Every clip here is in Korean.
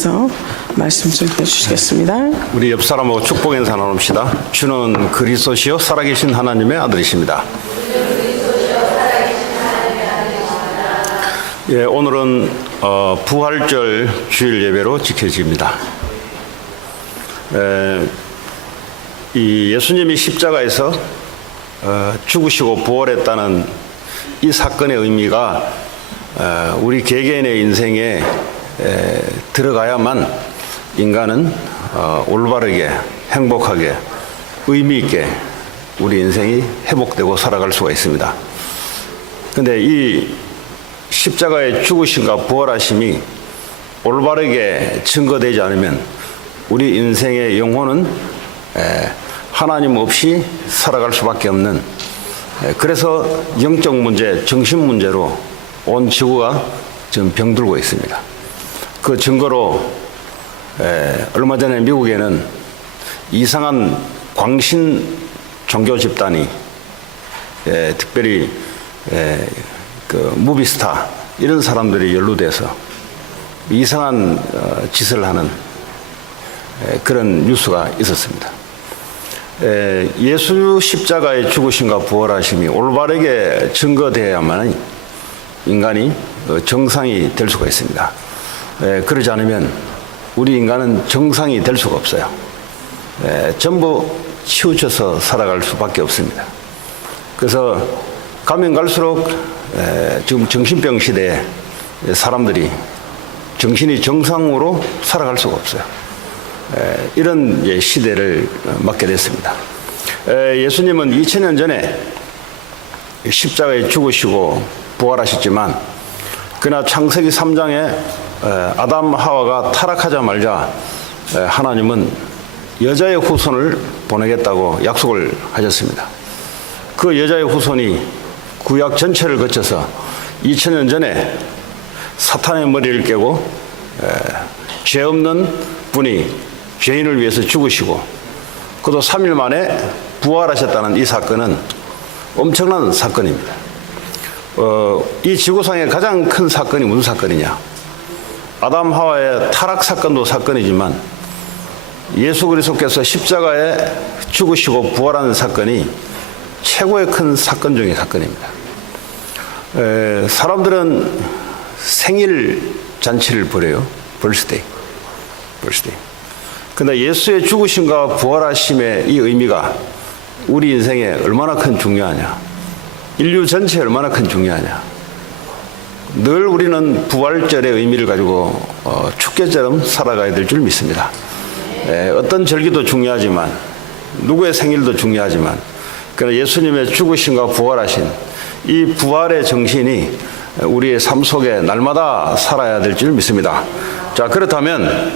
나누시면서 말씀 좀 해주시겠습니다. 우리 옆 사람하고 축복 인사 나눕시다. 주는 그리스도시요 살아계신 하나님의 아들이십니다. 예, 오늘은 부활절 주일 예배로 지켜집니다. 이 예수님이 십자가에서 죽으시고 부활했다는 이 사건의 의미가 우리 개개인의 인생에 들어가야만 인간은 올바르게 행복하게 의미 있게 우리 인생이 회복되고 살아갈 수가 있습니다. 그런데 이 십자가의 죽으심과 부활하심이 올바르게 증거되지 않으면 우리 인생의 영혼은 하나님 없이 살아갈 수밖에 없는, 그래서 영적 문제, 정신 문제로 온 지구가 지금 병들고 있습니다. 그 증거로 얼마 전에 미국에는 이상한 광신 종교 집단이 특별히 그 무비스타 이런 사람들이 연루돼서 이상한 짓을 하는 그런 뉴스가 있었습니다. 예수 십자가의 죽으심과 부활하심이 올바르게 증거되어야만 인간이 정상이 될 수가 있습니다. 그러지 않으면 우리 인간은 정상이 될 수가 없어요. 전부 치우쳐서 살아갈 수밖에 없습니다. 그래서 가면 갈수록 지금 정신병 시대에 사람들이 정신이 정상으로 살아갈 수가 없어요. 이런 시대를 맞게 됐습니다. 예수님은 2000년 전에 십자가에 죽으시고 부활하셨지만, 그러나 창세기 3장에 아담 하와가 타락하자마자 하나님은 여자의 후손을 보내겠다고 약속을 하셨습니다. 그 여자의 후손이 구약 전체를 거쳐서 2000년 전에 사탄의 머리를 깨고 죄 없는 분이 죄인을 위해서 죽으시고 그도 3일 만에 부활하셨다는 이 사건은 엄청난 사건입니다. 이 지구상의 가장 큰 사건이 무슨 사건이냐? 아담 하와의 타락 사건도 사건이지만 예수 그리스도께서 십자가에 죽으시고 부활하는 사건이 최고의 큰 사건 중의 사건입니다. 사람들은 생일 잔치를 벌여요. 벌스데이. 그런데 예수의 죽으심과 부활하심의 이 의미가 우리 인생에 얼마나 큰 중요하냐, 인류 전체에 얼마나 큰 중요하냐. 늘 우리는 부활절의 의미를 가지고 축제처럼 살아가야 될 줄 믿습니다. 어떤 절기도 중요하지만, 누구의 생일도 중요하지만, 그러나 예수님의 죽으심과 부활하신 이 부활의 정신이 우리의 삶 속에 날마다 살아야 될 줄 믿습니다. 자, 그렇다면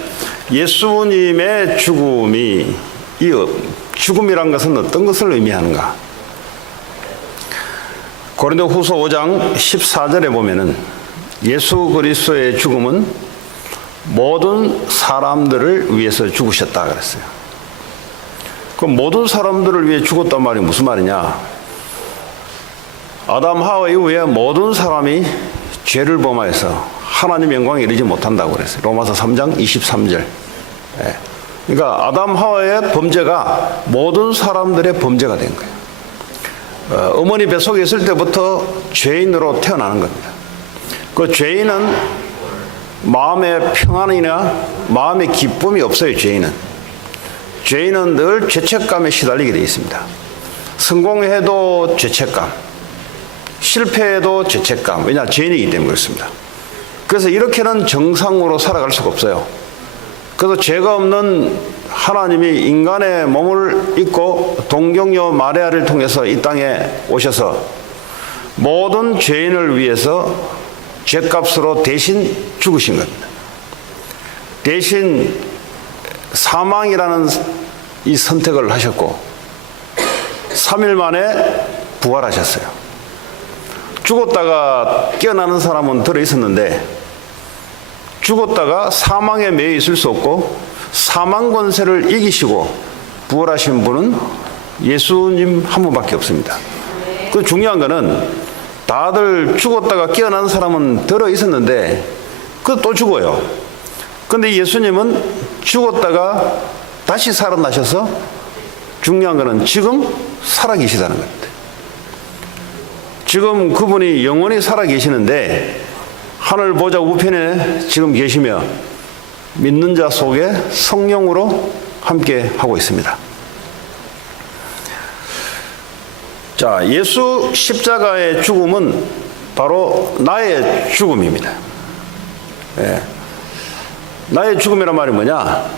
예수님의 죽음이, 이 죽음이란 것은 어떤 것을 의미하는가? 고린도후서 5장 14절에 보면은 예수 그리스도의 죽음은 모든 사람들을 위해서 죽으셨다 그랬어요. 그 모든 사람들을 위해 죽었단 말이 무슨 말이냐? 아담 하와 이후에 모든 사람이 죄를 범하여서 하나님 영광에 이르지 못한다고 그랬어요. 로마서 3장 23절. 그러니까 아담 하와의 범죄가 모든 사람들의 범죄가 된 거예요. 어머니 뱃속에 있을 때부터 죄인으로 태어나는 겁니다. 그 죄인은 마음의 평안이나 마음의 기쁨이 없어요. 죄인은 늘 죄책감에 시달리게 되어 있습니다. 성공해도 죄책감, 실패해도 죄책감. 왜냐? 죄인이기 때문에 그렇습니다. 그래서 이렇게는 정상으로 살아갈 수가 없어요. 그래서 죄가 없는 하나님이 인간의 몸을 입고 동정녀 마리아를 통해서 이 땅에 오셔서 모든 죄인을 위해서 죄값으로 대신 죽으신 겁니다. 대신 사망이라는 이 선택을 하셨고 3일 만에 부활하셨어요. 죽었다가 깨어나는 사람은 들어 있었는데, 죽었다가 사망에 매여 있을 수 없고 사망 권세를 이기시고 부활하신 분은 예수님 한 분밖에 없습니다. 그 중요한 거는 다들 죽었다가 깨어난 사람은 들어 있었는데 그 또 죽어요. 근데 예수님은 죽었다가 다시 살아나셔서 중요한 것은 지금 살아계시다는 겁니다. 지금 그분이 영원히 살아계시는데 하늘 보좌 우편에 지금 계시며 믿는 자 속에 성령으로 함께 하고 있습니다. 자, 예수 십자가의 죽음은 바로 나의 죽음입니다. 예. 나의 죽음이란 말이 뭐냐?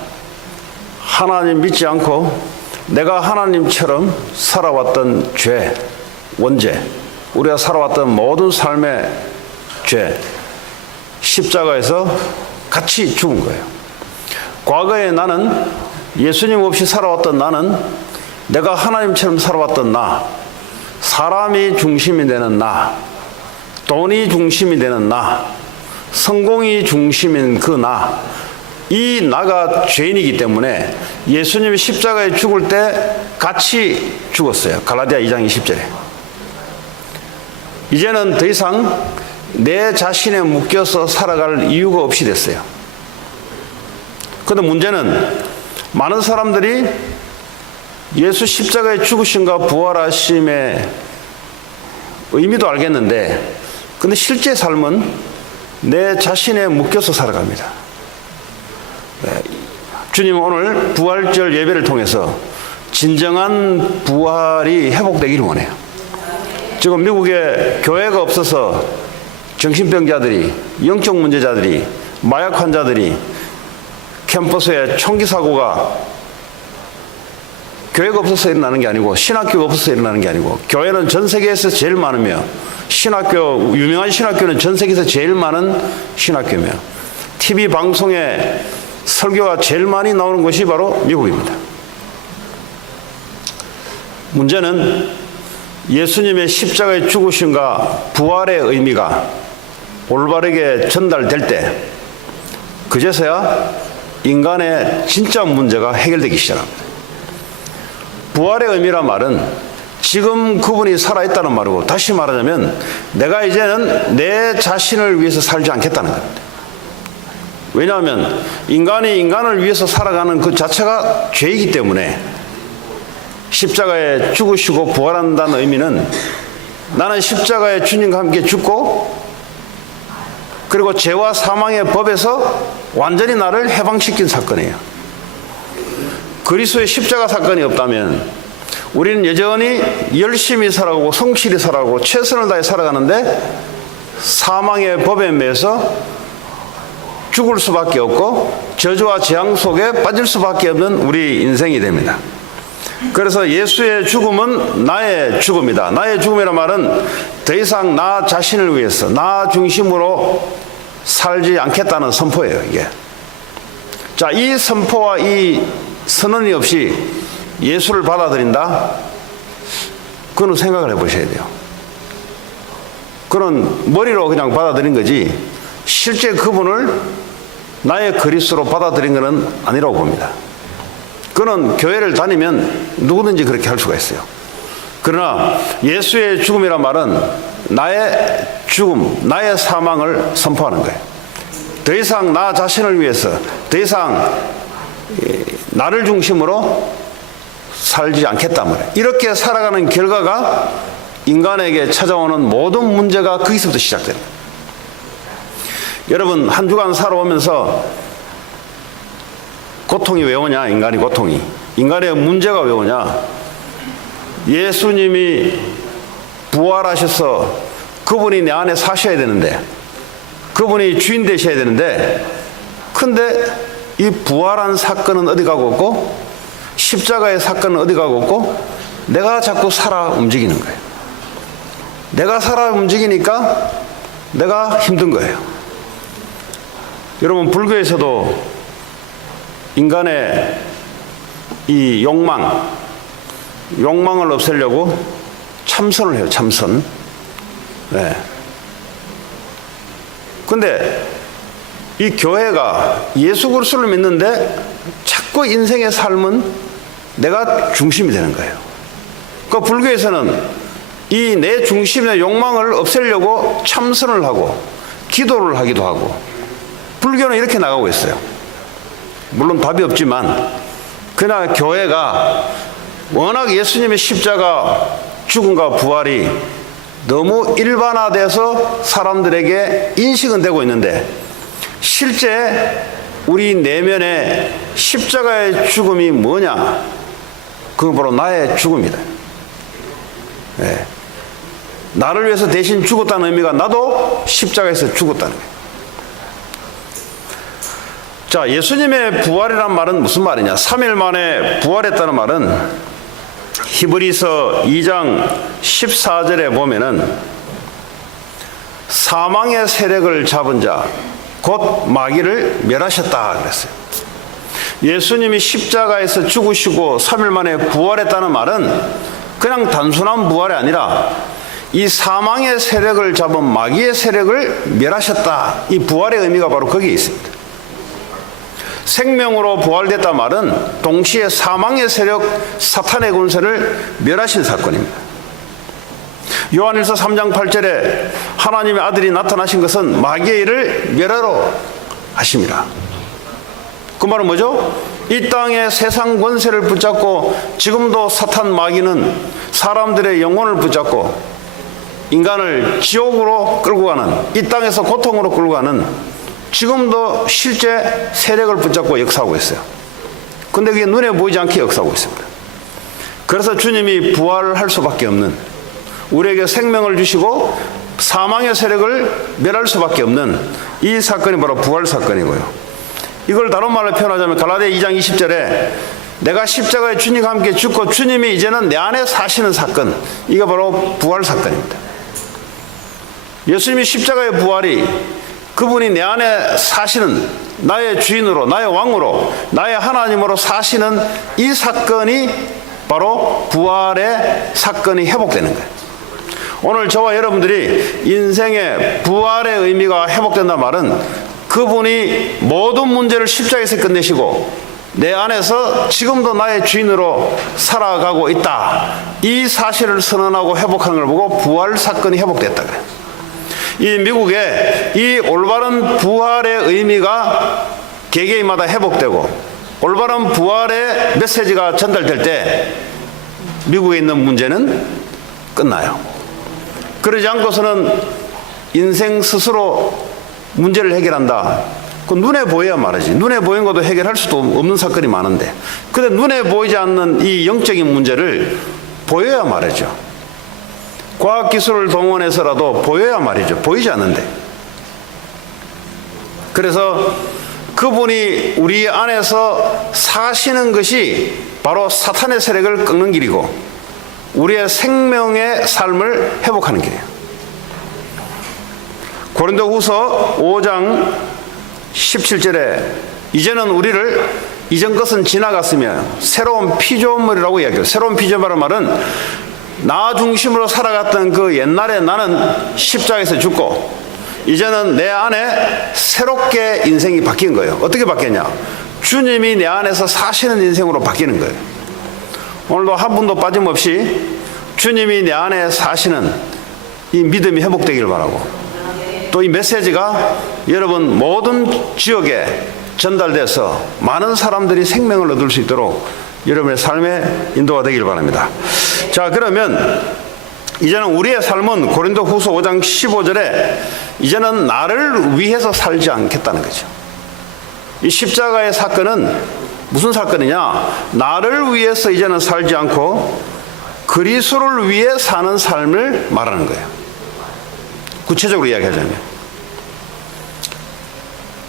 하나님 믿지 않고 내가 하나님처럼 살아왔던 죄, 원죄, 우리가 살아왔던 모든 삶의 죄, 십자가에서 같이 죽은 거예요. 과거에 나는 예수님 없이 살아왔던 나는 내가 하나님처럼 살아왔던 나, 사람이 중심이 되는 나, 돈이 중심이 되는 나, 성공이 중심인 그 나, 이 나가 죄인이기 때문에 예수님이 십자가에 죽을 때 같이 죽었어요. 갈라디아 2장 20절에. 이제는 더 이상 내 자신에 묶여서 살아갈 이유가 없이 됐어요. 그런데 문제는 많은 사람들이 예수 십자가에 죽으심과 부활하심의 의미도 알겠는데, 근데 실제 삶은 내 자신에 묶여서 살아갑니다. 주님은 오늘 부활절 예배를 통해서 진정한 부활이 회복되기를 원해요. 지금 미국에 교회가 없어서 정신병자들이, 영적 문제자들이, 마약 환자들이, 캠퍼스에 총기 사고가 교회가 없어서 일어나는 게 아니고, 신학교가 없어서 일어나는 게 아니고, 교회는 전 세계에서 제일 많으며, 신학교, 유명한 신학교는 전 세계에서 제일 많은 신학교며, TV 방송에 설교가 제일 많이 나오는 곳이 바로 미국입니다. 문제는 예수님의 십자가의 죽으심과 부활의 의미가 올바르게 전달될 때, 그제서야 인간의 진짜 문제가 해결되기 시작합니다. 부활의 의미란 말은 지금 그분이 살아있다는 말이고, 다시 말하자면 내가 이제는 내 자신을 위해서 살지 않겠다는 겁니다. 왜냐하면 인간이 인간을 위해서 살아가는 그 자체가 죄이기 때문에 십자가에 죽으시고 부활한다는 의미는 나는 십자가에 주님과 함께 죽고, 그리고 죄와 사망의 법에서 완전히 나를 해방시킨 사건이에요. 그리스도의 십자가 사건이 없다면 우리는 여전히 열심히 살아가고 성실히 살아가고 최선을 다해 살아가는데 사망의 법에 매여서 죽을 수밖에 없고 저주와 재앙 속에 빠질 수밖에 없는 우리 인생이 됩니다. 그래서 예수의 죽음은 나의 죽음이다. 나의 죽음이란 말은 더 이상 나 자신을 위해서 나 중심으로 살지 않겠다는 선포예요, 이게. 자, 이 선포와 이 선언이 없이 예수를 받아들인다? 그건 생각을 해보셔야 돼요. 그런 머리로 그냥 받아들인 거지 실제 그분을 나의 그리스도로 받아들인 것은 아니라고 봅니다. 그는 교회를 다니면 누구든지 그렇게 할 수가 있어요. 그러나 예수의 죽음이란 말은 나의 죽음, 나의 사망을 선포하는 거예요. 더 이상 나 자신을 위해서, 더 이상 나를 중심으로 살지 않겠단 말이에요. 이렇게 살아가는 결과가 인간에게 찾아오는 모든 문제가 거기서부터 시작됩니다. 여러분, 한 주간 살아오면서 고통이 왜 오냐? 인간이 고통이. 인간의 문제가 왜 오냐? 예수님이 부활하셔서 그분이 내 안에 사셔야 되는데, 그분이 주인 되셔야 되는데, 근데 이 부활한 사건은 어디 가고 없고 십자가의 사건은 어디 가고 없고 내가 자꾸 살아 움직이는 거예요. 내가 살아 움직이니까 내가 힘든 거예요. 여러분, 불교에서도 인간의 이 욕망을 없애려고 참선을 해요. 참선. 네. 근데 이 교회가 예수 그리스도를 믿는데 자꾸 인생의 삶은 내가 중심이 되는 거예요. 그러니까 불교에서는 이 내 중심의 욕망을 없애려고 참선을 하고 기도를 하기도 하고, 불교는 이렇게 나가고 있어요. 물론 답이 없지만, 그러나 교회가 워낙 예수님의 십자가 죽음과 부활이 너무 일반화돼서 사람들에게 인식은 되고 있는데, 실제 우리 내면에 십자가의 죽음이 뭐냐? 그건 바로 나의 죽음이다. 네. 나를 위해서 대신 죽었다는 의미가 나도 십자가에서 죽었다는 거예요. 자, 예수님의 부활이란 말은 무슨 말이냐? 3일 만에 부활했다는 말은 히브리서 2장 14절에 보면은 사망의 세력을 잡은 자, 곧 마귀를 멸하셨다 그랬어요. 예수님이 십자가에서 죽으시고 3일 만에 부활했다는 말은 그냥 단순한 부활이 아니라 이 사망의 세력을 잡은 마귀의 세력을 멸하셨다. 이 부활의 의미가 바로 거기에 있습니다. 생명으로 부활됐다 말은 동시에 사망의 세력, 사탄의 군세를 멸하신 사건입니다. 요한일서 3장 8절에 하나님의 아들이 나타나신 것은 마귀의 일을 멸하러 하심이라. 그 말은 뭐죠? 이 땅의 세상 권세를 붙잡고 지금도 사탄 마귀는 사람들의 영혼을 붙잡고 인간을 지옥으로 끌고 가는, 이 땅에서 고통으로 끌고 가는 지금도 실제 세력을 붙잡고 역사하고 있어요. 근데 그게 눈에 보이지 않게 역사하고 있습니다. 그래서 주님이 부활할 수밖에 없는, 우리에게 생명을 주시고 사망의 세력을 멸할 수밖에 없는 이 사건이 바로 부활 사건이고요. 이걸 다른 말로 표현하자면 갈라디아 2장 20절에 내가 십자가에 주님과 함께 죽고 주님이 이제는 내 안에 사시는 사건, 이게 바로 부활 사건입니다. 예수님이 십자가의 부활이 그분이 내 안에 사시는, 나의 주인으로, 나의 왕으로, 나의 하나님으로 사시는 이 사건이 바로 부활의 사건이 회복되는 거예요. 오늘 저와 여러분들이 인생의 부활의 의미가 회복된다는 말은 그분이 모든 문제를 십자가에서 끝내시고 내 안에서 지금도 나의 주인으로 살아가고 있다, 이 사실을 선언하고 회복하는 걸 보고 부활 사건이 회복됐다 그래요. 이 미국에 이 올바른 부활의 의미가 개개인마다 회복되고 올바른 부활의 메시지가 전달될 때 미국에 있는 문제는 끝나요. 그러지 않고서는 인생 스스로 문제를 해결한다. 그 눈에 보여야 말이지. 눈에 보이는 것도 해결할 수도 없는 사건이 많은데, 근데 눈에 보이지 않는 이 영적인 문제를 보여야 말이죠. 과학기술을 동원해서라도 보여야 말이죠. 보이지 않는데. 그래서 그분이 우리 안에서 사시는 것이 바로 사탄의 세력을 꺾는 길이고 우리의 생명의 삶을 회복하는 길이에요. 고린도후서 5장 17절에 이제는 우리를 이전 것은 지나갔으며 새로운 피조물이라고 이야기해요. 새로운 피조물이라는 말은 나 중심으로 살아갔던 그 옛날에 나는 십자가에서 죽고 이제는 내 안에 새롭게 인생이 바뀐 거예요. 어떻게 바뀌었냐? 주님이 내 안에서 사시는 인생으로 바뀌는 거예요. 오늘도 한 분도 빠짐없이 주님이 내 안에 사시는 이 믿음이 회복되길 바라고, 또 이 메시지가 여러분 모든 지역에 전달돼서 많은 사람들이 생명을 얻을 수 있도록 여러분의 삶의 인도가 되길 바랍니다. 자, 그러면 이제는 우리의 삶은 고린도후서 5장 15절에 이제는 나를 위해서 살지 않겠다는 거죠. 이 십자가의 사건은 무슨 사건이냐? 나를 위해서 이제는 살지 않고 그리스도를 위해 사는 삶을 말하는 거예요. 구체적으로 이야기하자면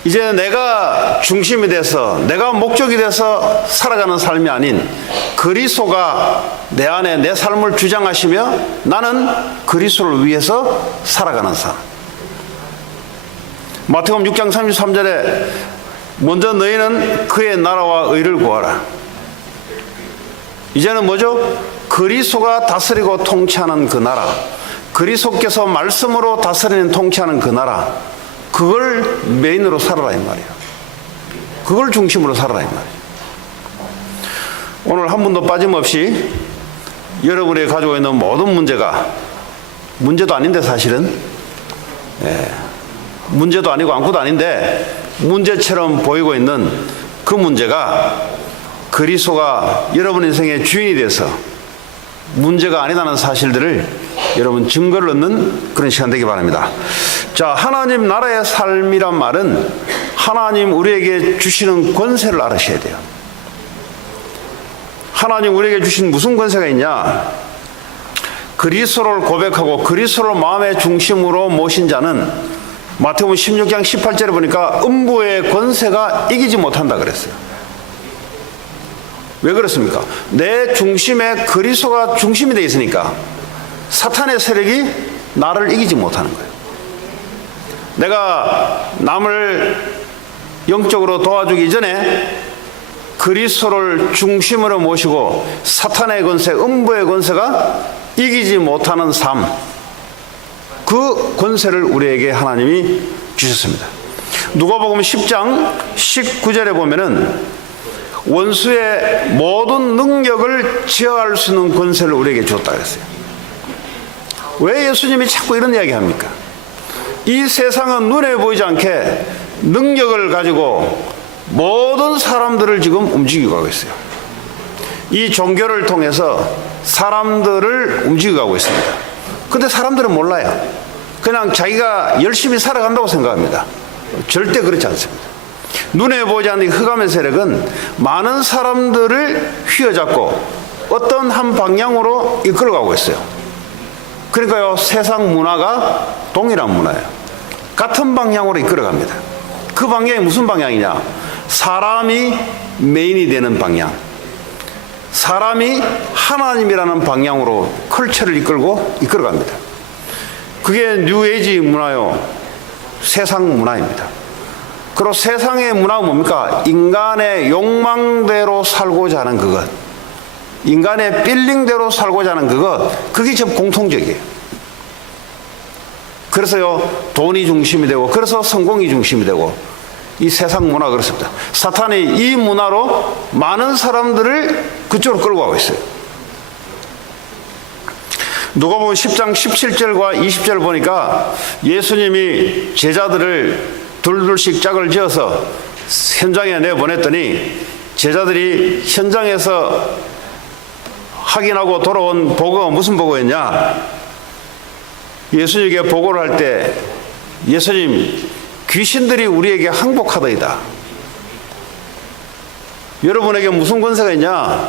이제 내가 중심이 돼서 내가 목적이 돼서 살아가는 삶이 아닌 그리스도가 내 안에 내 삶을 주장하시며 나는 그리스도를 위해서 살아가는 삶. 마태복음 6장 33절에 먼저 너희는 그의 나라와 의를 구하라. 이제는 뭐죠? 그리스도가 다스리고 통치하는 그 나라, 그리스도께서 말씀으로 다스리는 통치하는 그 나라, 그걸 메인으로 살아라 이 말이에요. 그걸 중심으로 살아라 이 말이에요. 오늘 한 분도 빠짐없이 여러분이 가지고 있는 모든 문제가 문제도 아닌데 사실은 문제도 아니고 아무것도 아닌데 문제처럼 보이고 있는 그 문제가 그리스도가 여러분 인생의 주인이 돼서 문제가 아니라는 사실들을 여러분 증거를 얻는 그런 시간 되기 바랍니다. 자, 하나님 나라의 삶이란 말은 하나님 우리에게 주시는 권세를 알으셔야 돼요. 하나님 우리에게 주신 무슨 권세가 있냐? 그리스도를 고백하고 그리스도를 마음의 중심으로 모신 자는 마태복음 16장 18절에 보니까 음부의 권세가 이기지 못한다 그랬어요. 왜 그렇습니까? 내 중심에 그리스도가 중심이 되어 있으니까 사탄의 세력이 나를 이기지 못하는 거예요. 내가 남을 영적으로 도와주기 전에 그리스도를 중심으로 모시고 사탄의 권세, 음부의 권세가 이기지 못하는 삶, 그 권세를 우리에게 하나님이 주셨습니다. 누가복음 10장 19절에 보면은 원수의 모든 능력을 제어할 수 있는 권세를 우리에게 주었다 그랬어요. 왜 예수님이 자꾸 이런 이야기 합니까? 이 세상은 눈에 보이지 않게 능력을 가지고 모든 사람들을 지금 움직이고 가고 있어요. 이 종교를 통해서 사람들을 움직이고 가고 있습니다. 근데 사람들은 몰라요. 그냥 자기가 열심히 살아간다고 생각합니다. 절대 그렇지 않습니다. 눈에 보이지 않는 흑암의 세력은 많은 사람들을 휘어잡고 어떤 한 방향으로 이끌어가고 있어요. 그러니까요, 세상 문화가 동일한 문화예요. 같은 방향으로 이끌어갑니다. 그 방향이 무슨 방향이냐? 사람이 메인이 되는 방향, 사람이 하나님이라는 방향으로 컬처를 이끌어갑니다. 그게 뉴에이지 문화요, 세상 문화입니다. 그리고 세상의 문화가 뭡니까? 인간의 욕망대로 살고자 하는 그것, 인간의 필링대로 살고자 하는 그것, 그게 좀 공통적이에요. 그래서요, 돈이 중심이 되고, 그래서 성공이 중심이 되고, 이 세상 문화가 그렇습니다. 사탄이 이 문화로 많은 사람들을 그쪽으로 끌고 가고 있어요. 누가복음 10장 17절과 20절 보니까 예수님이 제자들을 둘둘씩 짝을 지어서 현장에 내보냈더니 제자들이 현장에서 확인하고 돌아온 보고가 무슨 보고였냐? 예수님에게 보고를 할 때 예수님, 귀신들이 우리에게 항복하더이다. 여러분에게 무슨 권세가 있냐?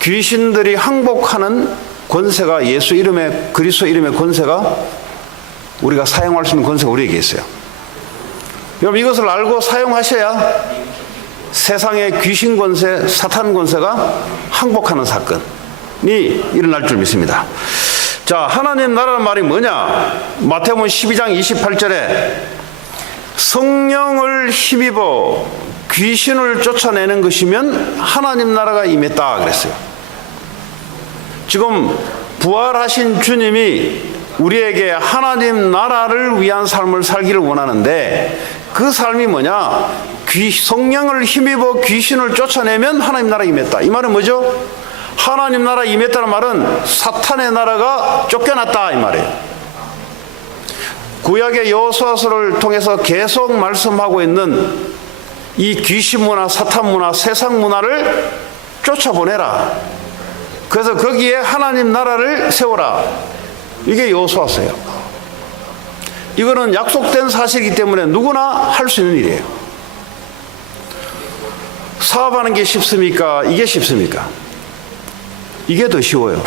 귀신들이 항복하는 권세가 예수 이름의, 그리스도 이름의 권세가 우리가 사용할 수 있는 권세가 우리에게 있어요. 여러분, 이것을 알고 사용하셔야 세상의 귀신 권세, 사탄 권세가 항복하는 사건이 일어날 줄 믿습니다. 자, 하나님 나라는 말이 뭐냐? 마태복음 12장 28절에 성령을 힘입어 귀신을 쫓아내는 것이면 하나님 나라가 임했다 그랬어요. 지금 부활하신 주님이 우리에게 하나님 나라를 위한 삶을 살기를 원하는데 그 삶이 뭐냐? 성령을 힘입어 귀신을 쫓아내면 하나님 나라가 임했다. 이 말은 뭐죠? 하나님 나라 임했다는 말은 사탄의 나라가 쫓겨났다 이 말이에요. 구약의 여호수아서를 통해서 계속 말씀하고 있는 이 귀신 문화, 사탄 문화, 세상 문화를 쫓아보내라. 그래서 거기에 하나님 나라를 세워라. 이게 여호수아서예요. 이거는 약속된 사실이기 때문에 누구나 할 수 있는 일이에요. 사업하는 게 쉽습니까? 이게 쉽습니까? 이게 더 쉬워요.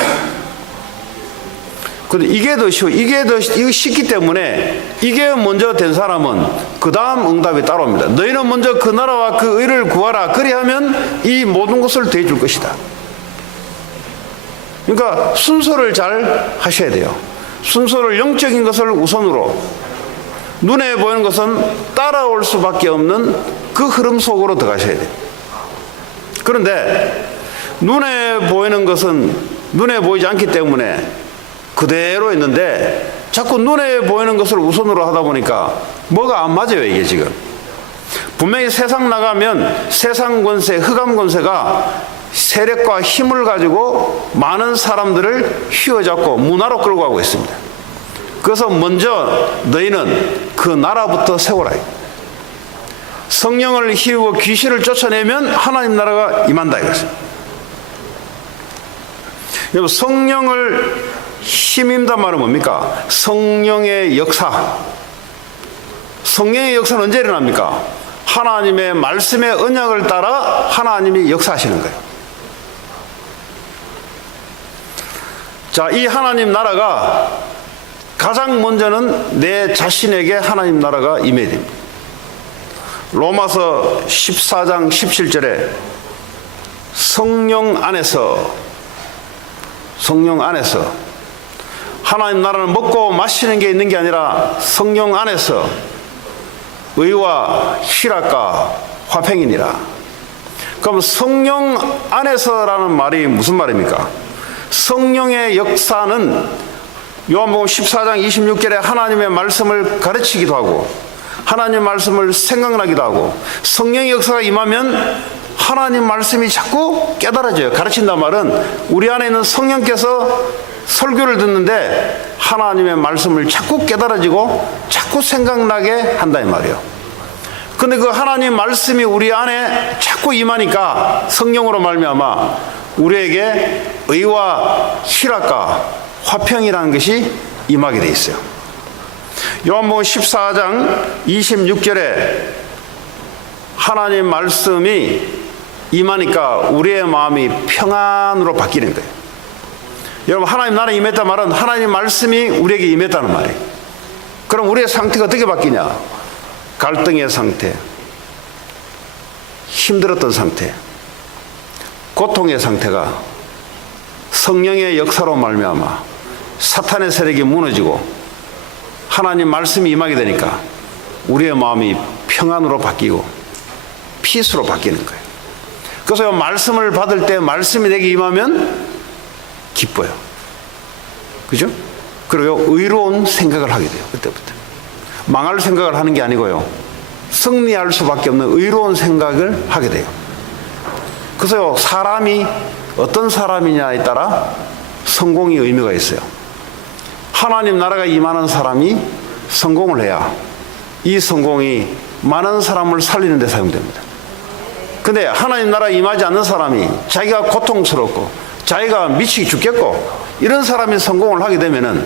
근데 이게 더 쉬워. 이거 쉽기 때문에 이게 먼저 된 사람은 그 다음 응답이 따라옵니다. 너희는 먼저 그 나라와 그 의를 구하라. 그리하면 이 모든 것을 더해줄 것이다. 그러니까 순서를 잘 하셔야 돼요. 순서를 영적인 것을 우선으로, 눈에 보이는 것은 따라올 수밖에 없는 그 흐름 속으로 들어가셔야 돼요. 그런데 눈에 보이는 것은 눈에 보이지 않기 때문에 그대로 있는데 자꾸 눈에 보이는 것을 우선으로 하다 보니까 뭐가 안 맞아요. 이게 지금 분명히 세상 나가면 세상 권세, 흑암 권세가 세력과 힘을 가지고 많은 사람들을 휘어잡고 문화로 끌고 가고 있습니다. 그래서 먼저 너희는 그 나라부터 세워라. 성령을 희우고 귀신을 쫓아내면 하나님 나라가 임한다 이거죠. 여러분, 성령을 힘입다 말은 뭡니까? 성령의 역사. 성령의 역사는 언제 일어납니까? 하나님의 말씀의 언약을 따라 하나님이 역사하시는 거예요. 자, 이 하나님 나라가 가장 먼저는 내 자신에게 하나님 나라가 임해야 됩니다. 로마서 14장 17절에 성령 안에서 하나님 나라는 먹고 마시는 게 있는 게 아니라 성령 안에서 의와 희락과 화평이니라. 그럼 성령 안에서라는 말이 무슨 말입니까? 성령의 역사는 요한복음 14장 26절에 하나님의 말씀을 가르치기도 하고 하나님 말씀을 생각나기도 하고 성령의 역사가 임하면 하나님 말씀이 자꾸 깨달아져요. 가르친단 말은 우리 안에 있는 성령께서 설교를 듣는데 하나님의 말씀을 자꾸 깨달아지고 자꾸 생각나게 한다 이 말이에요. 근데 그 하나님 말씀이 우리 안에 자꾸 임하니까 성령으로 말미암아 우리에게 의와 희락과 화평이라는 것이 임하게 돼 있어요. 요한복음 14장 26절에 하나님 말씀이 임하니까 우리의 마음이 평안으로 바뀌는 거예요. 여러분, 하나님 나라에 임했단 말은 하나님 말씀이 우리에게 임했다는 말이에요. 그럼 우리의 상태가 어떻게 바뀌냐? 갈등의 상태, 힘들었던 상태, 고통의 상태가 성령의 역사로 말미암아 사탄의 세력이 무너지고 하나님 말씀이 임하게 되니까 우리의 마음이 평안으로 바뀌고 피스로 바뀌는 거예요. 그래서 말씀을 받을 때 말씀이 내게 임하면 기뻐요. 그죠? 그리고 의로운 생각을 하게 돼요. 그때부터 망할 생각을 하는 게 아니고요, 승리할 수밖에 없는 의로운 생각을 하게 돼요. 그래서 사람이 어떤 사람이냐에 따라 성공이 의미가 있어요. 하나님 나라가 임하는 사람이 성공을 해야 이 성공이 많은 사람을 살리는 데 사용됩니다. 근데 하나님 나라에 임하지 않는 사람이 자기가 고통스럽고 자기가 미치기 죽겠고 이런 사람이 성공을 하게 되면은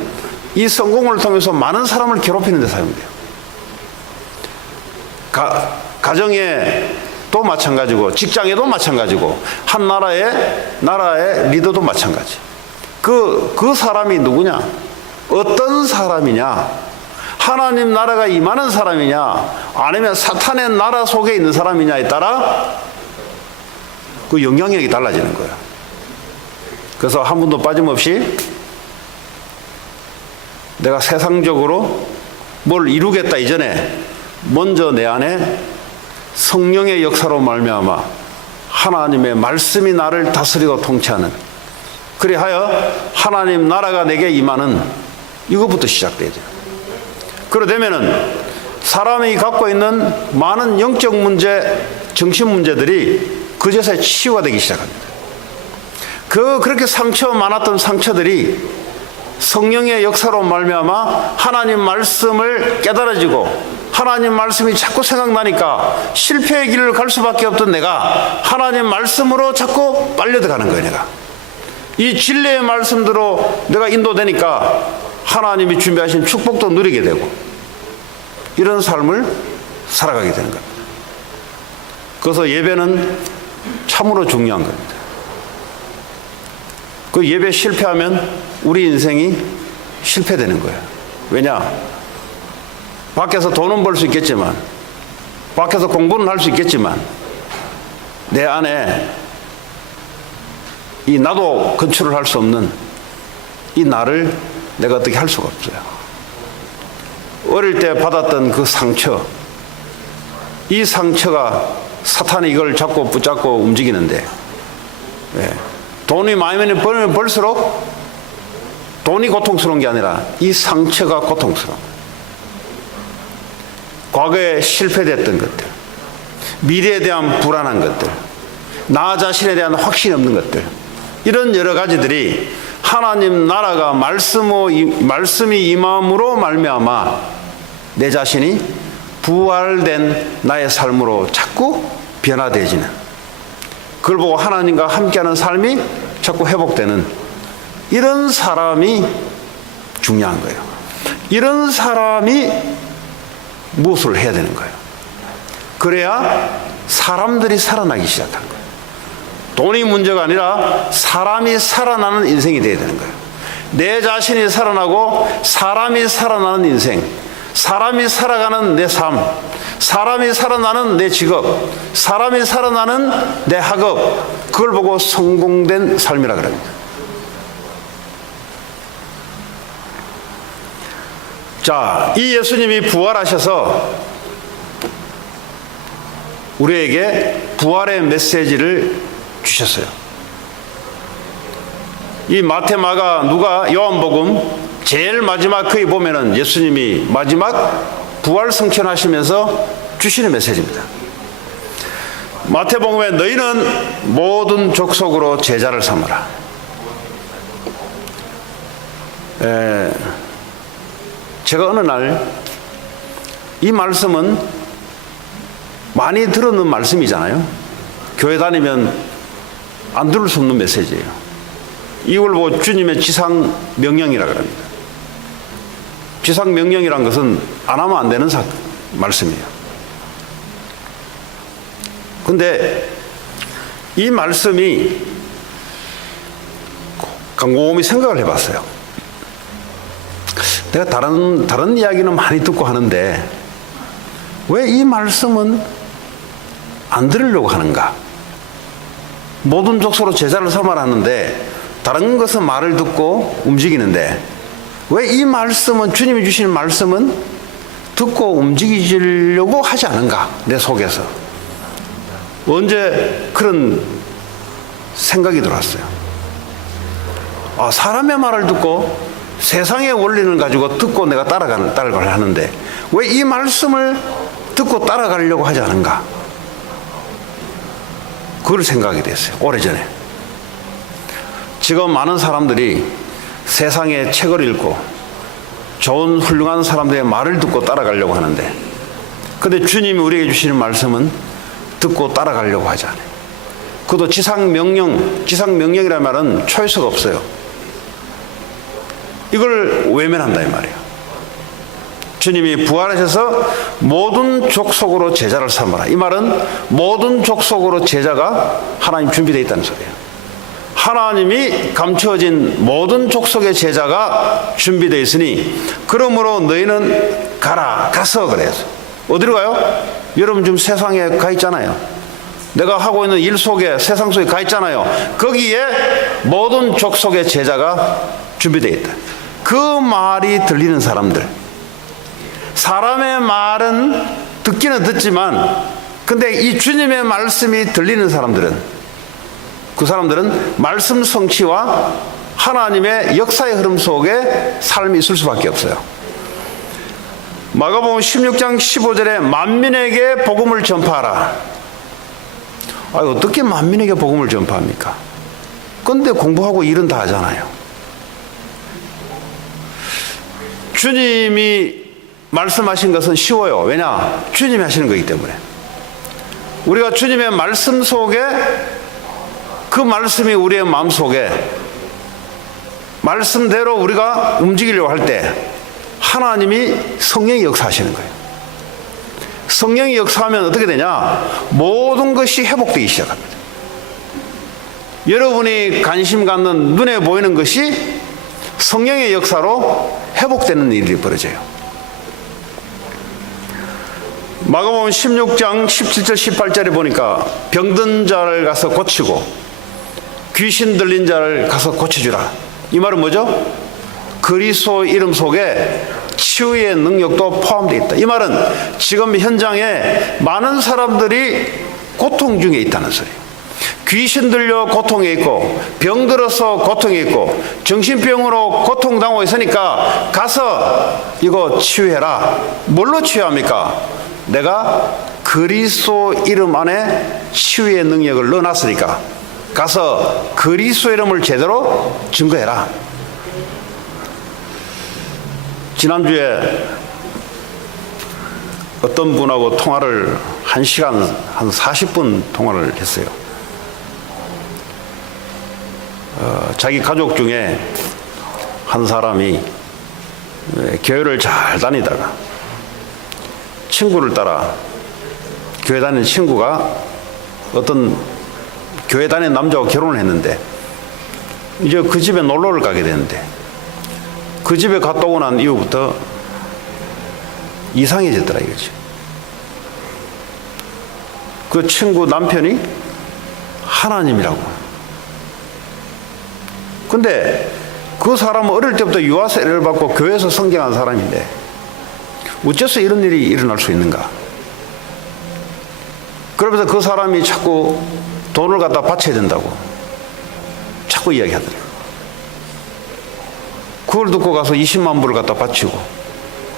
이 성공을 통해서 많은 사람을 괴롭히는 데 사용돼요. 가정에도 마찬가지고 직장에도 마찬가지고 한 나라의 리더도 마찬가지. 그 사람이 누구냐? 어떤 사람이냐? 하나님 나라가 임하는 사람이냐? 아니면 사탄의 나라 속에 있는 사람이냐에 따라 그 영향력이 달라지는 거야. 그래서 한 분도 빠짐없이 내가 세상적으로 뭘 이루겠다 이전에 먼저 내 안에 성령의 역사로 말미암아 하나님의 말씀이 나를 다스리고 통치하는, 그리하여 하나님 나라가 내게 임하는 이것부터 시작되죠. 그러되면은 사람이 갖고 있는 많은 영적 문제, 정신 문제들이 그제서야 치유가 되기 시작합니다. 그렇게 많았던 상처들이 성령의 역사로 말미암아 하나님 말씀을 깨달아지고 하나님 말씀이 자꾸 생각나니까 실패의 길을 갈 수밖에 없던 내가 하나님 말씀으로 자꾸 빨려들어가는 거예요. 내가 이 진리의 말씀대로 내가 인도되니까 하나님이 준비하신 축복도 누리게 되고 이런 삶을 살아가게 되는 겁니다. 그래서 예배는 참으로 중요한 겁니다. 그 예배 실패하면 우리 인생이 실패되는 거예요. 왜냐? 밖에서 돈은 벌 수 있겠지만, 밖에서 공부는 할 수 있겠지만, 내 안에 이 나도 컨트롤 할 수 없는 이 나를 내가 어떻게 할 수가 없어요. 어릴 때 받았던 그 상처, 이 상처가 사탄이 이걸 자꾸 붙잡고 움직이는데, 돈이 많이 벌면 벌수록 돈이 고통스러운 게 아니라 이 상처가 고통스러워. 과거에 실패됐던 것들, 미래에 대한 불안한 것들, 나 자신에 대한 확신이 없는 것들, 이런 여러 가지들이 하나님 나라가 말씀이 임함으로 말미암아 내 자신이 부활된 나의 삶으로 자꾸 변화되어지는, 그걸 보고 하나님과 함께하는 삶이 자꾸 회복되는 이런 사람이 중요한 거예요. 이런 사람이 무엇을 해야 되는 거예요? 그래야 사람들이 살아나기 시작한 거예요. 돈이 문제가 아니라 사람이 살아나는 인생이 되어야 되는 거예요. 내 자신이 살아나고 사람이 살아나는 인생, 사람이 살아가는 내 삶, 사람이 살아나는 내 직업, 사람이 살아나는 내 학업, 그걸 보고 성공된 삶이라 그럽니다. 자, 이 예수님이 부활하셔서 우리에게 부활의 메시지를 주셨어요. 이 마태, 마가, 누가, 요한복음 제일 마지막 거기 보면은 예수님이 마지막 부활 성천하시면서 주시는 메시지입니다. 마태복음에 너희는 모든 족속으로 제자를 삼으라. 제가 어느 날 이 말씀은 많이 들었는 말씀이잖아요. 교회 다니면 안 들을 수 없는 메시지예요. 이걸 보고 주님의 지상 명령이라고 합니다. 지상 명령이란 것은 안 하면 안 되는 말씀이에요. 근데 이 말씀이 곰곰이 생각을 해봤어요. 내가 다른 이야기는 많이 듣고 하는데 왜 이 말씀은 안 들으려고 하는가? 모든 족속으로 제자를 삼아라 하는데 다른 것은 말을 듣고 움직이는데 왜 이 말씀은, 주님이 주시는 말씀은 듣고 움직이려고 하지 않은가? 내 속에서 언제 그런 생각이 들었어요. 사람의 말을 듣고 세상의 원리를 가지고 듣고 내가 따라가려 하는데 왜 이 말씀을 듣고 따라가려고 하지 않은가? 그걸 생각이 됐어요. 오래전에. 지금 많은 사람들이 세상의 책을 읽고 좋은 훌륭한 사람들의 말을 듣고 따라가려고 하는데, 근데 주님이 우리에게 주시는 말씀은 듣고 따라가려고 하지 않아요. 그것도 지상명령이라는 말은 초이스가 없어요. 이걸 외면한다 이 말이에요. 주님이 부활하셔서 모든 족속으로 제자를 삼아라. 이 말은 모든 족속으로 제자가 하나님 준비되어 있다는 소리예요. 하나님이 감추어진 모든 족속의 제자가 준비되어 있으니 그러므로 너희는 가서 그래요. 어디로 가요? 여러분 지금 세상에 가 있잖아요. 내가 하고 있는 일 속에, 세상 속에 가 있잖아요. 거기에 모든 족속의 제자가 준비되어 있다. 그 말이 들리는 사람들, 사람의 말은 듣기는 듣지만 근데 이 주님의 말씀이 들리는 사람들은, 그 사람들은 말씀 성취와 하나님의 역사의 흐름 속에 삶이 있을 수밖에 없어요. 마가복음 16장 15절에 만민에게 복음을 전파하라. 어떻게 만민에게 복음을 전파합니까? 근데 공부하고 일은 다 하잖아요. 주님이 말씀하신 것은 쉬워요. 왜냐? 주님이 하시는 거기 때문에. 우리가 주님의 말씀 속에, 그 말씀이 우리의 마음 속에 말씀대로 우리가 움직이려고 할 때 하나님이 성령이 역사하시는 거예요. 성령이 역사하면 어떻게 되냐? 모든 것이 회복되기 시작합니다. 여러분이 관심 갖는 눈에 보이는 것이 성령의 역사로 회복되는 일이 벌어져요. 마가복음 16장 17절 18절에 보니까 병든 자를 가서 고치고 귀신 들린 자를 가서 고쳐주라. 이 말은 뭐죠? 그리스도 이름 속에 치유의 능력도 포함되어 있다. 이 말은 지금 현장에 많은 사람들이 고통 중에 있다는 소리예요. 귀신 들려 고통에 있고, 병들어서 고통에 있고, 정신병으로 고통당하고 있으니까 가서 이거 치유해라. 뭘로 치유합니까? 내가 그리스도 이름 안에 치유의 능력을 넣어놨으니까 가서 그리스도 이름을 제대로 증거해라. 지난주에 어떤 분하고 통화를 1시간 한 40분 통화를 했어요. 자기 가족 중에 한 사람이 교회를 잘 다니다가 친구를 따라 교회 다니는 친구가 어떤 교회 다니는 남자와 결혼을 했는데 이제 그 집에 놀러를 가게 되는데 그 집에 갔다 오고 난 이후부터 이상해졌더라 이거지. 그 친구 남편이 하나님이라고. 근데 그 사람은 어릴 때부터 유아 세례를 받고 교회에서 성장한 사람인데 어째서 이런 일이 일어날 수 있는가? 그러면서 그 사람이 자꾸 돈을 갖다 바쳐야 된다고 자꾸 이야기하더래요. 그걸 듣고 가서 20만 불을 갖다 바치고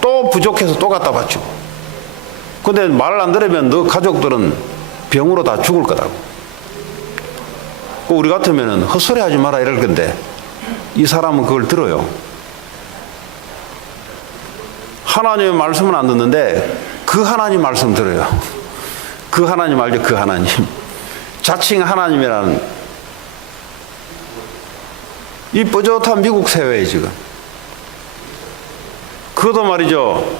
또 부족해서 또 갖다 바치고. 근데 말을 안 들으면 너 가족들은 병으로 다 죽을 거다고. 우리 같으면 헛소리 하지 마라 이럴 건데 이 사람은 그걸 들어요. 하나님의 말씀은 안 듣는데 그 하나님 말씀 들어요. 그 하나님 알죠? 그 하나님. 자칭 하나님이라는 이 뾰족한 미국 사회에 지금. 그것도 말이죠.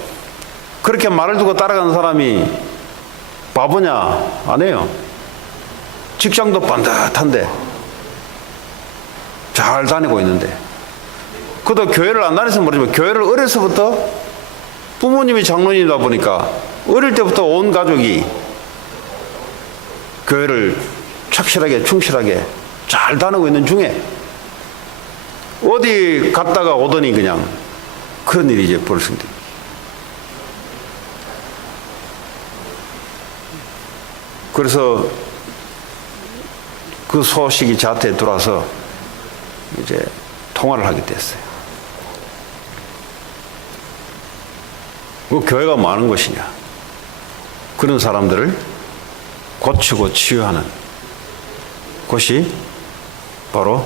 그렇게 말을 두고 따라가는 사람이 바보냐? 아니에요. 직장도 반듯한데 잘 다니고 있는데 그것도 교회를 안 다녀서 모르지만 교회를 어려서부터 부모님이 장로님이다 보니까 어릴 때부터 온 가족이 교회를 착실하게 충실하게 잘 다니고 있는 중에 어디 갔다가 오더니 그냥 그런 일이 이제 벌어집니다. 그래서 그 소식이 저한테 들어와서 이제 통화를 하게 됐어요. 그 교회가 뭐 하는 것이냐? 그런 사람들을 고치고 치유하는 곳이 바로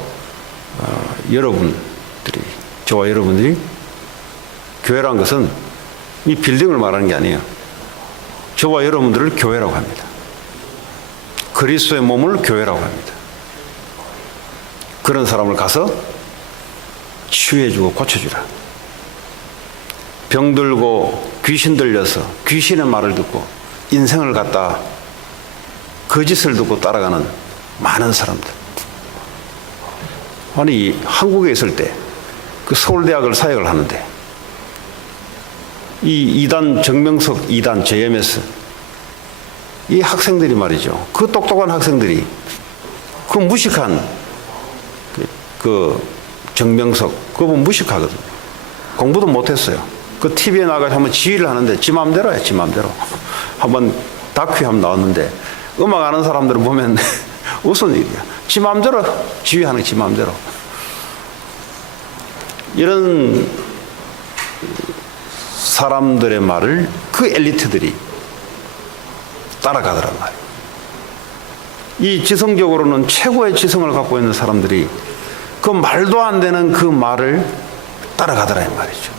여러분들이, 저와 여러분들이 교회란 것은 이 빌딩을 말하는 게 아니에요. 저와 여러분들을 교회라고 합니다. 그리스도의 몸을 교회라고 합니다. 그런 사람을 가서 치유해주고 고쳐주라. 병들고 귀신 들려서 귀신의 말을 듣고 인생을 갖다 거짓을 듣고 따라가는 많은 사람들. 아니 한국에 있을 때 그 서울대학을 사역을 하는데 이 2단 정명석 2단 JMS 이 학생들이 말이죠. 그 똑똑한 학생들이 그 무식한 그 정명석 그분 무식하거든요. 공부도 못했어요. 그 TV에 나가서 한번 지휘를 하는데 지 맘대로 해, 지 맘대로. 한번 다큐에 한번 나왔는데 음악 아는 사람들은 보면 무슨 일이야. 지 맘대로 지휘하는 지 맘대로. 이런 사람들의 말을 그 엘리트들이 따라가더란 말이에요. 이 지성적으로는 최고의 지성을 갖고 있는 사람들이 그 말도 안 되는 그 말을 따라가더라 이 말이죠.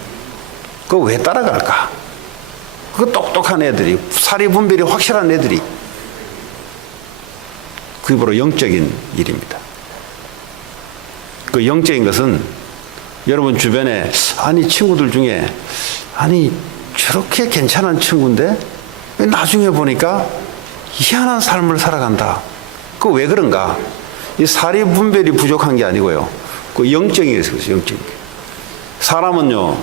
그거 왜 따라갈까? 그 똑똑한 애들이, 사리 분별이 확실한 애들이, 그게 바로 영적인 일입니다. 그 영적인 것은 여러분 주변에 아니 친구들 중에 아니 저렇게 괜찮은 친구인데 나중에 보니까 희한한 삶을 살아간다. 그 왜 그런가? 이 사리 분별이 부족한 게 아니고요. 그 영적인 게 있어요. 영적인 게. 사람은요,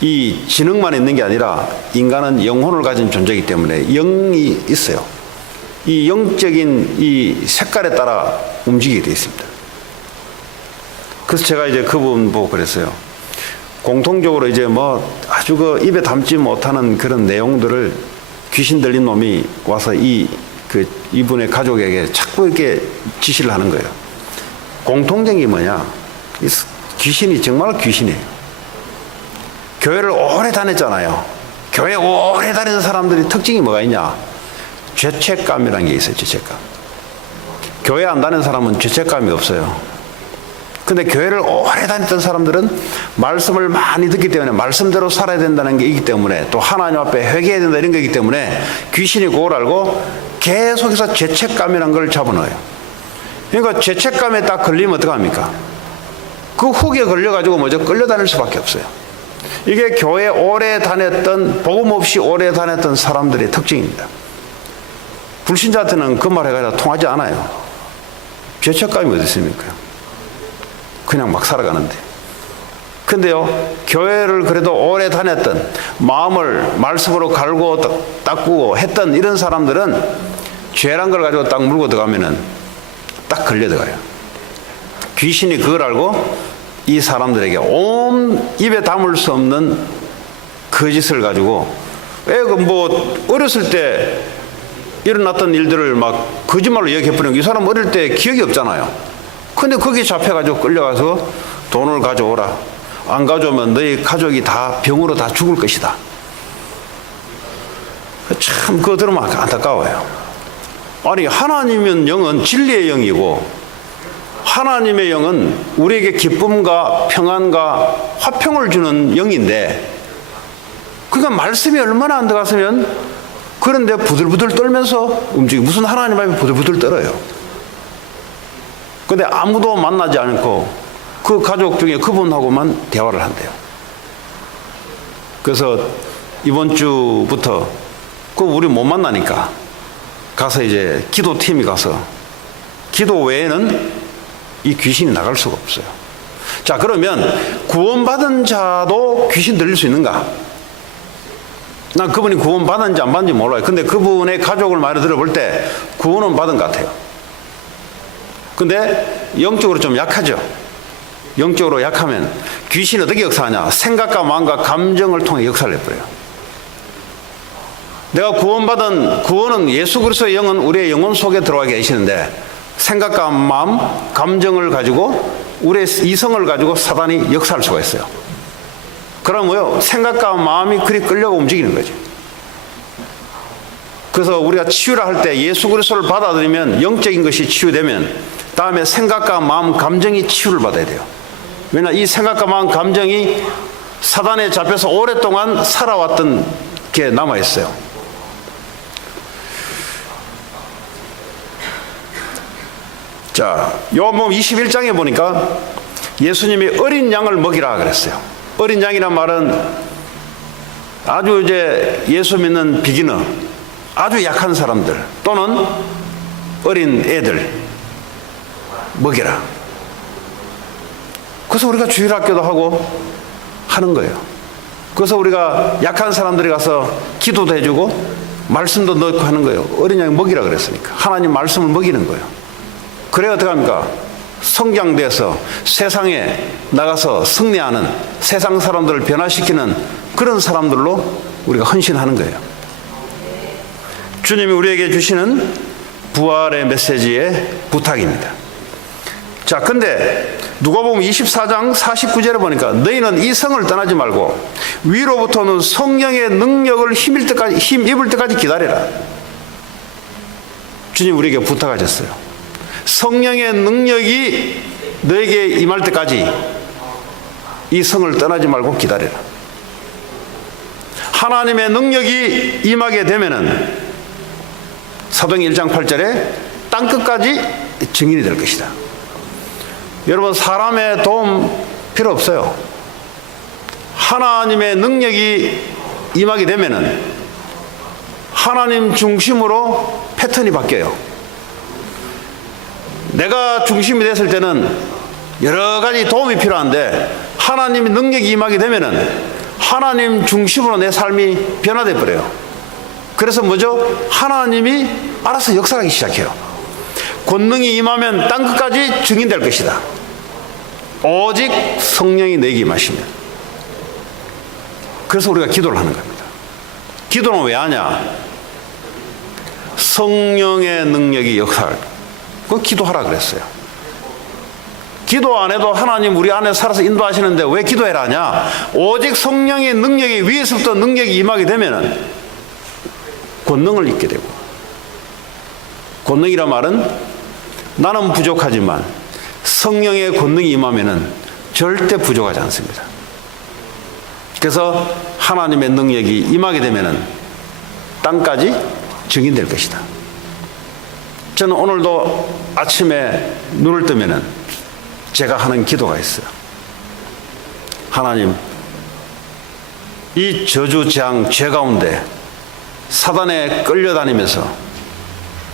이 지능만 있는 게 아니라 인간은 영혼을 가진 존재이기 때문에 영이 있어요. 이 영적인 이 색깔에 따라 움직이게 되어 있습니다. 그래서 제가 이제 그분 보고 그랬어요. 공통적으로 이제 뭐 아주 그 입에 담지 못하는 그런 내용들을 귀신 들린 놈이 와서 이분의 가족에게 자꾸 이렇게 지시를 하는 거예요. 공통적인 게 뭐냐? 귀신이 정말 귀신이에요. 교회를 오래 다녔잖아요. 교회 오래 다니는 사람들이 특징이 뭐가 있냐? 죄책감이라는 게 있어요. 죄책감. 교회 안 다니는 사람은 죄책감이 없어요. 근데 교회를 오래 다녔던 사람들은 말씀을 많이 듣기 때문에 말씀대로 살아야 된다는 게 있기 때문에 또 하나님 앞에 회개해야 된다 이런 게 있기 때문에 귀신이 그걸 알고 계속해서 죄책감이라는 걸 잡아넣어요. 그러니까 죄책감에 딱 걸리면 어떡합니까? 그 훅에 걸려가지고 먼저 끌려다닐 수밖에 없어요. 이게 교회 오래 다녔던 복음 없이 오래 다녔던 사람들의 특징입니다. 불신자한테는 그 말 해가지고 통하지 않아요. 죄책감이 어디 있습니까? 그냥 막 살아가는데. 근데요, 교회를 그래도 오래 다녔던 마음을 말씀으로 갈고 닦고 했던 이런 사람들은 죄란 걸 가지고 딱 물고 들어가면은 딱 걸려 들어가요. 귀신이 그걸 알고 이 사람들에게 온 입에 담을 수 없는 거짓을 가지고 뭐 어렸을 때 일어났던 일들을 막 거짓말로 얘기해버리는 이 사람 어릴 때 기억이 없잖아요. 근데 거기에 잡혀가지고 끌려가서 돈을 가져오라. 안 가져오면 너희 가족이 다 병으로 다 죽을 것이다. 참 그거 들으면 안타까워요. 아니 하나님은 영은 진리의 영이고 하나님의 영은 우리에게 기쁨과 평안과 화평을 주는 영인데 그러니까 말씀이 얼마나 안 들어갔으면 그런데 부들부들 떨면서 움직이고 무슨 하나님 앞에 부들부들 떨어요. 근데 아무도 만나지 않고 그 가족 중에 그분하고만 대화를 한대요. 그래서 이번 주부터 그 우리 못 만나니까 가서 이제 기도팀이 가서 기도 외에는 이 귀신이 나갈 수가 없어요. 자, 그러면 구원받은 자도 귀신 들릴 수 있는가? 난 그분이 구원받았는지 안 받았는지 몰라요. 근데 그분의 가족을 많이 들어볼 때 구원은 받은 것 같아요. 근데 영적으로 좀 약하죠. 영적으로 약하면 귀신이 어떻게 역사하냐? 생각과 마음과 감정을 통해 역사를 해버려요. 내가 구원은 예수 그리스도의 영은 우리의 영혼 속에 들어와 계시는데 생각과 마음, 감정을 가지고 우리의 이성을 가지고 사단이 역사할 수가 있어요. 그러면요 생각과 마음이 그리 끌려고 움직이는 거죠. 그래서 우리가 치유라 할 때 예수 그리스도를 받아들이면 영적인 것이 치유되면 다음에 생각과 마음, 감정이 치유를 받아야 돼요. 왜냐 이 생각과 마음, 감정이 사단에 잡혀서 오랫동안 살아왔던 게 남아있어요. 자, 요한복음 21장에 보니까 예수님이 어린 양을 먹이라 그랬어요. 어린 양이란 말은 아주 이제 예수 믿는 비기너, 아주 약한 사람들 또는 어린 애들 먹이라. 그래서 우리가 주일학교도 하고 하는 거예요. 그래서 우리가 약한 사람들이 가서 기도도 해주고 말씀도 넣고 하는 거예요. 어린 양이 먹이라 그랬으니까 하나님 말씀을 먹이는 거예요. 그래야 어떻게 합니까? 성장돼서 세상에 나가서 승리하는 세상 사람들을 변화시키는 그런 사람들로 우리가 헌신하는 거예요. 주님이 우리에게 주시는 부활의 메시지의 부탁입니다. 자, 근데 누가복음 24장 49절에 보니까 너희는 이 성을 떠나지 말고 위로부터는 성령의 능력을 힘입을 때까지 기다려라. 주님 우리에게 부탁하셨어요. 성령의 능력이 너에게 임할 때까지 이 성을 떠나지 말고 기다려라. 하나님의 능력이 임하게 되면은 사도행 1장 8절에 땅끝까지 증인이 될 것이다. 여러분 사람의 도움 필요 없어요. 하나님의 능력이 임하게 되면은 하나님 중심으로 패턴이 바뀌어요. 내가 중심이 됐을 때는 여러 가지 도움이 필요한데 하나님의 능력이 임하게 되면은 하나님 중심으로 내 삶이 변화돼 버려요. 그래서 뭐죠? 하나님이 알아서 역사하기 시작해요. 권능이 임하면 땅끝까지 증인될 것이다. 오직 성령이 내게 임하시면. 그래서 우리가 기도를 하는 겁니다. 기도는 왜 하냐? 성령의 능력이 역사할 때 그 기도하라 그랬어요. 기도 안 해도 하나님 우리 안에 살아서 인도하시는데 왜 기도해라 하냐? 오직 성령의 능력이 위에서부터 능력이 임하게 되면은 권능을 잊게 되고, 권능이란 말은 나는 부족하지만 성령의 권능이 임하면은 절대 부족하지 않습니다. 그래서 하나님의 능력이 임하게 되면은 땅까지 증인될 것이다. 저는 오늘도 아침에 눈을 뜨면은 제가 하는 기도가 있어요. 하나님, 이 저주, 재앙, 죄 가운데 사단에 끌려다니면서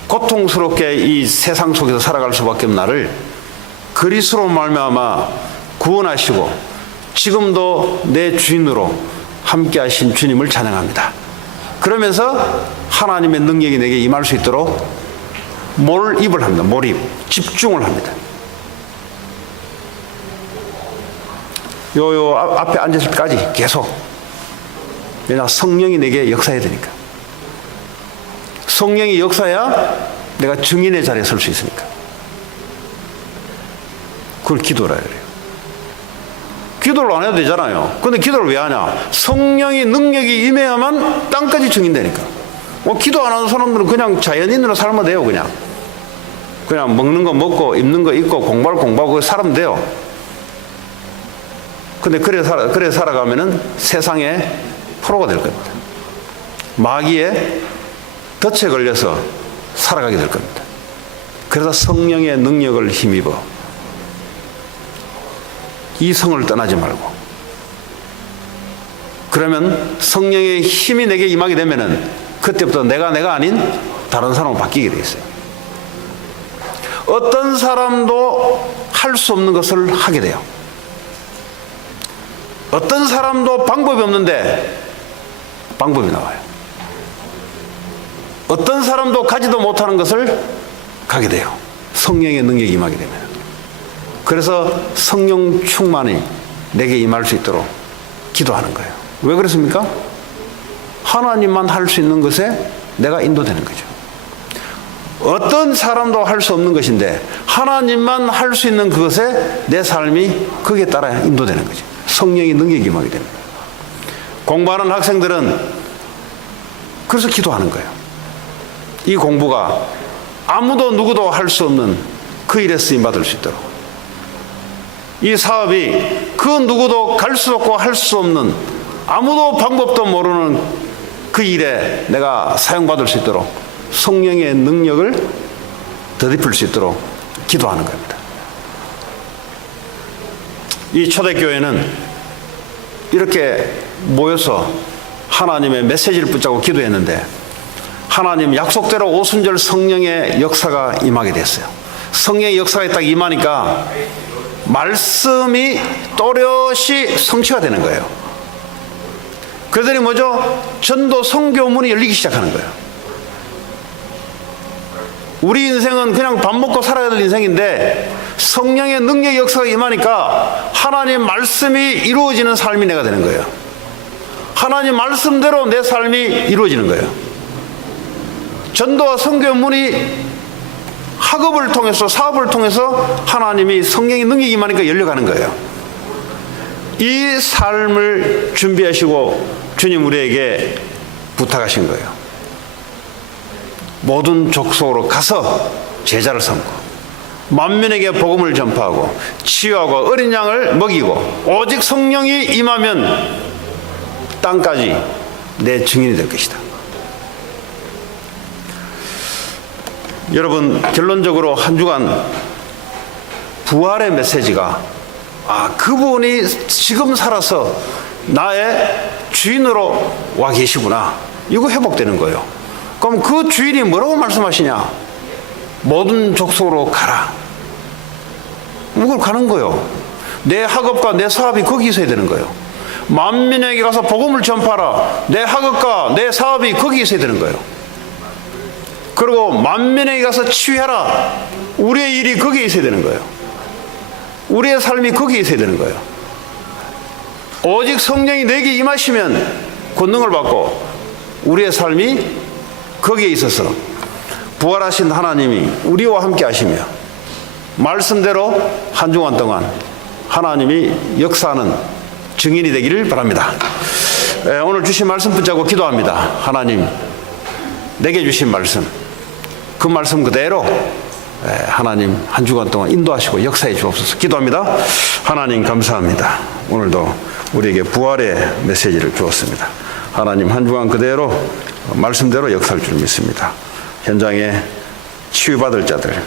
고통스럽게 이 세상 속에서 살아갈 수밖에 없는 나를 그리스도로 말미암아 구원하시고 지금도 내 주인으로 함께 하신 주님을 찬양합니다. 그러면서 하나님의 능력이 내게 임할 수 있도록 몰입을 합니다. 몰입, 집중을 합니다. 앞에 앉았을 때까지 계속. 왜냐, 성령이 내게 역사해야 되니까. 성령이 역사해야 내가 증인의 자리에 설 수 있으니까. 그걸 기도라 그래요. 기도를 안 해도 되잖아요. 근데 기도를 왜 하냐? 성령의 능력이 임해야만 땅까지 증인되니까. 기도 안 하는 사람들은 그냥 자연인으로 살면 돼요. 그냥 먹는 거 먹고 입는 거 입고 공부하고 살면 돼요. 근데 그래 살아가면은 세상에 프로가 될 겁니다. 마귀의 덫에 걸려서 살아가게 될 겁니다. 그래서 성령의 능력을 힘입어 이 성을 떠나지 말고, 그러면 성령의 힘이 내게 임하게 되면은 그때부터 내가 아닌 다른 사람으로 바뀌게 돼 있어요. 어떤 사람도 할 수 없는 것을 하게 돼요. 어떤 사람도 방법이 없는데 방법이 나와요. 어떤 사람도 가지도 못하는 것을 가게 돼요. 성령의 능력이 임하게 되면. 그래서 성령 충만이 내게 임할 수 있도록 기도하는 거예요. 왜 그렇습니까? 하나님만 할 수 있는 것에 내가 인도되는 거죠. 어떤 사람도 할 수 없는 것인데 하나님만 할 수 있는 그것에 내 삶이 거기에 따라 인도되는 거죠. 성령의 능력이 임하게 됩니다. 공부하는 학생들은 그래서 기도하는 거예요. 이 공부가 아무도 누구도 할 수 없는 그 일에 쓰임받을 수 있도록, 이 사업이 그 누구도 갈 수 없고 할 수 없는, 아무도 방법도 모르는 그 일에 내가 사용받을 수 있도록 성령의 능력을 덧입힐 수 있도록 기도하는 겁니다. 이 초대교회는 이렇게 모여서 하나님의 메시지를 붙잡고 기도했는데 하나님 약속대로 오순절 성령의 역사가 임하게 됐어요. 성령의 역사가 딱 임하니까 말씀이 또렷이 성취가 되는 거예요. 그들이 뭐죠? 전도 선교문이 열리기 시작하는 거예요. 우리 인생은 그냥 밥 먹고 살아야 될 인생인데 성령의 능력의 역사가 임하니까 하나님 말씀이 이루어지는 삶이 내가 되는 거예요. 하나님 말씀대로 내 삶이 이루어지는 거예요. 전도와 선교문이 학업을 통해서, 사업을 통해서 하나님이 성령의 능력이 임하니까 열려가는 거예요. 이 삶을 준비하시고 주님 우리에게 부탁하신 거예요. 모든 족속으로 가서 제자를 삼고 만민에게 복음을 전파하고 치유하고 어린 양을 먹이고 오직 성령이 임하면 땅까지 내 증인이 될 것이다. 여러분, 결론적으로 한 주간 부활의 메시지가 그분이 지금 살아서 나의 주인으로 와 계시구나, 이거 회복되는 거예요. 그럼 그 주인이 뭐라고 말씀하시냐? 모든 족속으로 가라. 그걸 가는 거예요. 내 학업과 내 사업이 거기 있어야 되는 거예요. 만민에게 가서 복음을 전파하라. 내 학업과 내 사업이 거기 있어야 되는 거예요. 그리고 만민에게 가서 치유하라. 우리의 일이 거기에 있어야 되는 거예요. 우리의 삶이 거기에 있어야 되는 거예요. 오직 성령이 내게 임하시면 권능을 받고 우리의 삶이 거기에 있어서 부활하신 하나님이 우리와 함께 하시며 말씀대로 한 주간 동안 하나님이 역사하는 증인이 되기를 바랍니다. 오늘 주신 말씀 붙잡고 기도합니다. 하나님, 내게 주신 말씀, 그 말씀 그대로 하나님 한 주간 동안 인도하시고 역사해 주옵소서. 기도합니다. 하나님 감사합니다. 오늘도 우리에게 부활의 메시지를 주었습니다. 하나님 한 주간 그대로 말씀대로 역사할 줄 믿습니다. 현장에 치유받을 자들,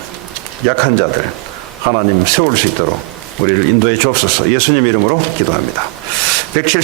약한 자들 하나님 세울 수 있도록 우리를 인도해 주옵소서. 예수님 이름으로 기도합니다. 170